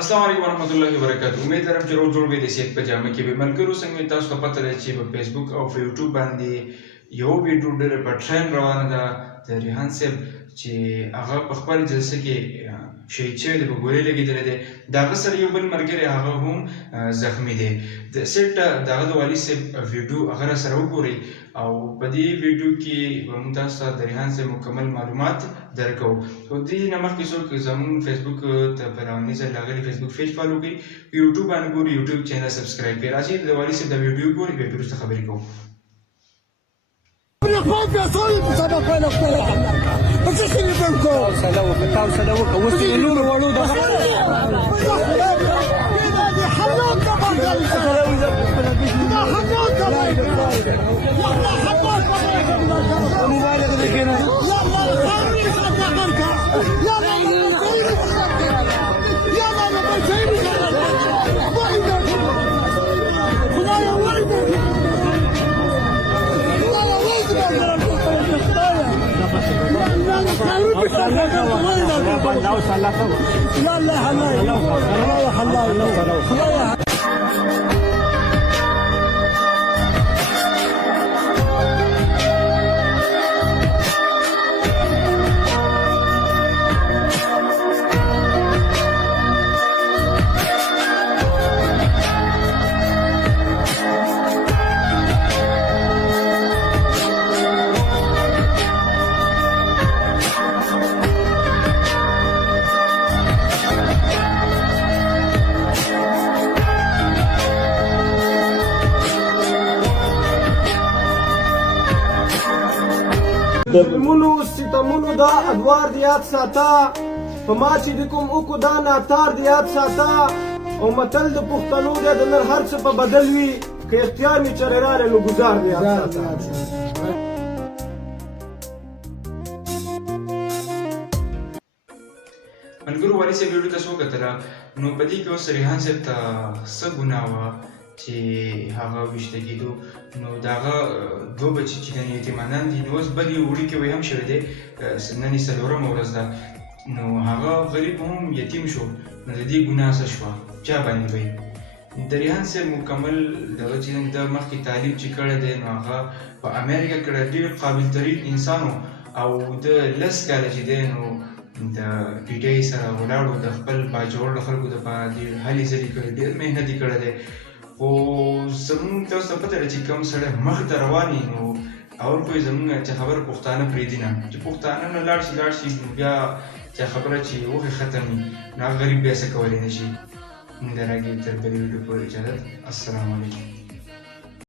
अस्सलाम वालेकुम वरहमतुल्लाहि वबरकातुहू। उम्मीद लرم چې روغ جوړ وي د صحت په جامه کې به ملګرو څنګه تاسو ته پته ده چې په فیسبوک او په یوټیوب باندې یو ویډیو ډېره په ټرند روانه ده د ریحان صاحب چې هغه په خپل جلسه کې شهید شوی دی، په ګولۍ لګېدلی دی. د هغه سره یو بل ملګری هغه هم زخمي دی. د سیټ دغه د والي صاحب ویډیو هغه را سره وګورئ او په دې ویډیو کې به موږ تاسو ته د ریحان صاحب مکمل معلومات درکوو. خو دې نه مخکې څوک زموږ فیسبوک ته په رواني ځل راغلي فیسبوک پیج فالو کړئ، په یوټیوب باندې ګورئ، یوټیوب چینل سبسکرایب کړئ. راځئ د والي صاحب د ویډیو ګورئ، بیا پرې وروسته خبرې کوو. خوب يا صايب سبق ولا اختلف بس ايش اللي بينكم؟ سلوك وسيلون ولود حلوك كمان حلوك كمان مبالغ لكن ظلمونو ستمونو دا ادوار د یاد ساته، په ما چې د کوم اوکو دا ناتار د یاد ساته. او متل د پښتنو دی د نر هر څه په بدل وي، که اختیار مې چرې راغی نو ګزار د یاد ساته. ملګرو والي صاحب ویډیو تاسو وکتله، نو په دې کې اوس ریحان صاحب ته څه ګناه وه چې هغه ویشته کېدو. نو د هغه دوه بچي چې دي یتیمانان دي، نو اوس بل یو وړوکی وی هم شوی دی، نن یې څلورمه ورځ ده. نو هغه غریب هم یتیم شو، نو د دې ګناه څه شوه؟ چا باندې وی؟ د ریحان صاحب مکمل دغه چې د مخکې تعلیم چې کړی دی، نو هغه په امریکا کې ډېر قابل ترین انسان و، او د 10 کاله چې دی نو د ډیډۍ سره ولاړ و، د خپل باجوړ خلکو دپاره ډېر هلې ځلې کړی، ډېر محنت یې کړی دی. خو زموږ تاسو ته پته ده چې کوم سړی مخ ته روان وي، نو اول خو یې زموږ چې خبره پښتانه پرېږدي نه، چې پښتانه نه لاړ شي نو بیا چې خبره چې وښې ختم وي نو هغه غریب بیا څه کولی نه شي. موږ د راګې تر بلې ویډیو پورې اجازت. السلام علیکم.